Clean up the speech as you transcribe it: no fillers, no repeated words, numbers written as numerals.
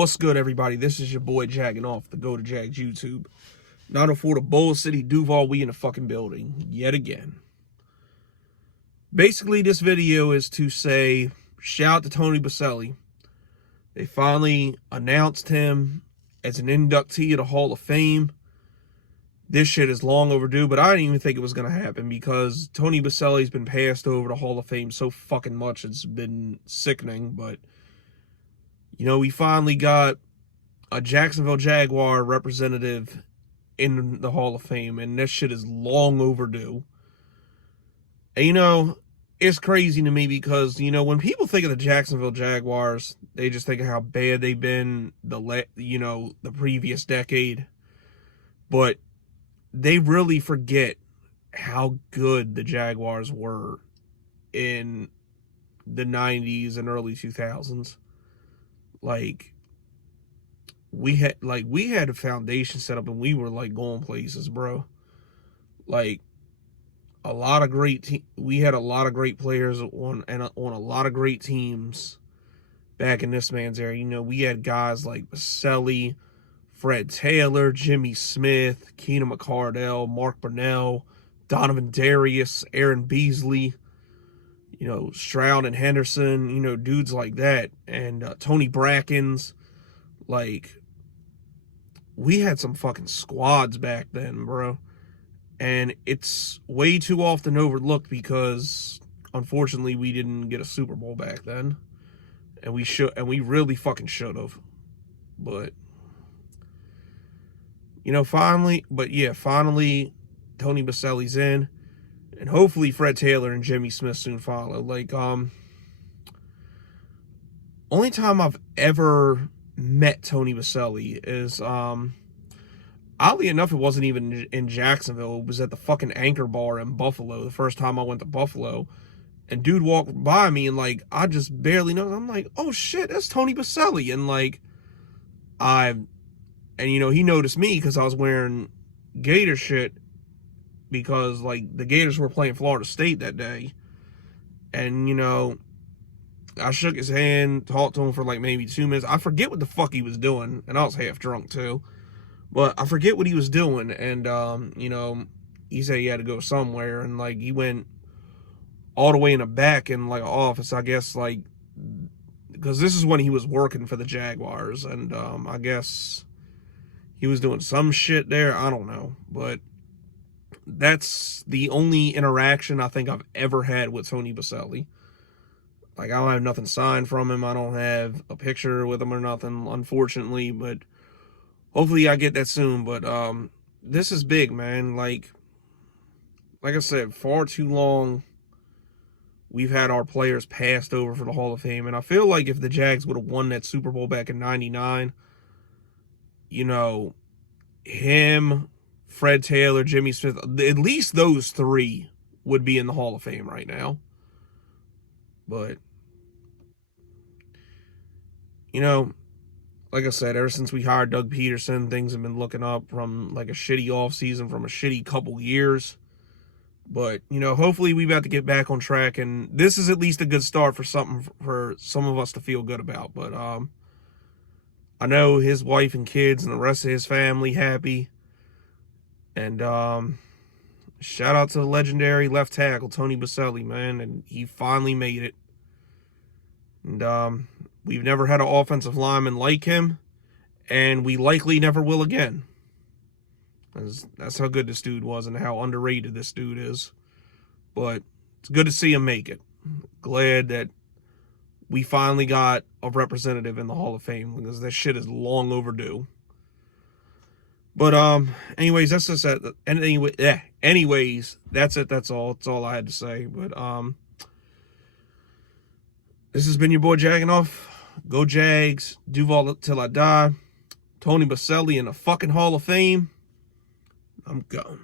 What's good, everybody? This is your boy Jagging Off the Go to Jags YouTube. 904 the Bowl City Duval. We in the fucking building yet again. Basically, this video is to say shout out to Tony Boselli. They finally announced him as an inductee of the Hall of Fame. This shit is long overdue, but I didn't even think it was going to happen because Tony Boselli's been passed over the Hall of Fame so fucking much. It's been sickening, but you know, we finally got a Jacksonville Jaguar representative in the Hall of Fame, and this shit is long overdue. And, you know, it's crazy to me because, you know, when people think of the Jacksonville Jaguars, they just think of how bad they've been the previous decade. But they really forget how good the Jaguars were in the 90s and early 2000s. Like, we had a foundation set up and we were like going places, bro. Like, we had a lot of great players on a lot of great teams back in this man's era. You know, we had guys like Boselli, Fred Taylor, Jimmy Smith, Keenan McCardell, Mark Brunell, Donovan Darius, Aaron Beasley, you know, Stroud and Henderson, you know, dudes like that, and Tony Brackens. Like, we had some fucking squads back then, bro. And it's way too often overlooked because, unfortunately, we didn't get a Super Bowl back then. And we really fucking should have. But, you know, finally, Tony Boselli's in. And hopefully Fred Taylor and Jimmy Smith soon follow. Like, only time I've ever met Tony Boselli is, oddly enough, it wasn't even in Jacksonville. It was at the fucking Anchor Bar in Buffalo, the first time I went to Buffalo. And dude walked by me and, like, I just barely know. I'm like, oh shit, that's Tony Boselli. And, like, you know, he noticed me because I was wearing Gator shit. Because, like, the Gators were playing Florida State that day. And, you know, I shook his hand, talked to him for, like, maybe 2 minutes. I forget what the fuck he was doing. And I was half drunk, too. But I forget what he was doing. And, you know, he said he had to go somewhere. And, like, he went all the way in the back in, like, an office, I guess, like, because this is when he was working for the Jaguars. And, I guess he was doing some shit there. I don't know. But that's the only interaction I think I've ever had with Tony Boselli. Like, I don't have nothing signed from him. I don't have a picture with him or nothing, unfortunately. But hopefully I get that soon. But this is big, man. Like I said, far too long we've had our players passed over for the Hall of Fame. And I feel like if the Jags would have won that Super Bowl back in '99, you know, him, Fred Taylor, Jimmy Smith, at least those three would be in the Hall of Fame right now. But, you know, like I said, ever since we hired Doug Peterson, things have been looking up from like a shitty offseason, from a shitty couple years. But, you know, hopefully we're about to get back on track, and this is at least a good start for something for some of us to feel good about. But I know his wife and kids and the rest of his family happy. And shout out to the legendary left tackle, Tony Boselli, man. And he finally made it. And we've never had an offensive lineman like him. And we likely never will again. That's how good this dude was and how underrated this dude is. But it's good to see him make it. Glad that we finally got a representative in the Hall of Fame because this shit is long overdue. But anyways, that's just that. Anyways, that's it. That's all. That's all I had to say. But this has been your boy Jagging Off. Go Jags. Duval till I die. Tony Boselli in the fucking Hall of Fame. I'm gone.